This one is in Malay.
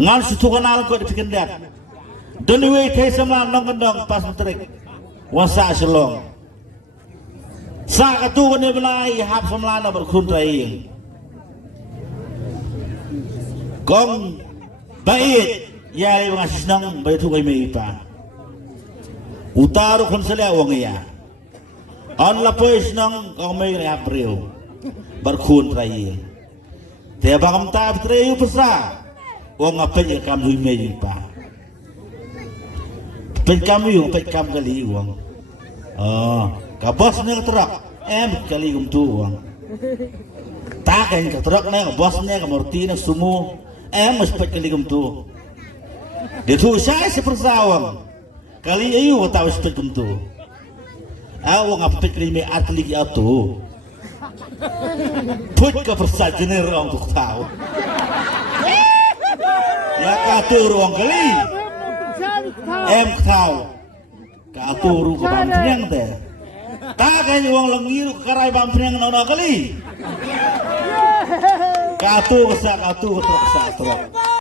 ngan situ kanal ko dipikin lihat dan we kai sama nong kendong pas mentrik wasa selong sa katu ne belai hap samlana berkhun trai gong bait ya ngasih nong bait tu kai me pa utaru kon sele wong ya on la pois nong kong me ya april berkhun trai te bangam ta trai pesa wong apa yang kamu imej pa pen kamu yung pen kamu kali wong kabos ne truk kali tu wong ta kan ka truk ne bos ne ka morti na sumu mas pen kali tu de tu sai se persawang kali ayu ta wis pen tu wong apa kali me atli ki atu put ka persajene rong tu tahu ya katur ruang kali kau katur ke bampriang teh tak kan uang lengir karai bampriang nono kali katur kesak katur kesak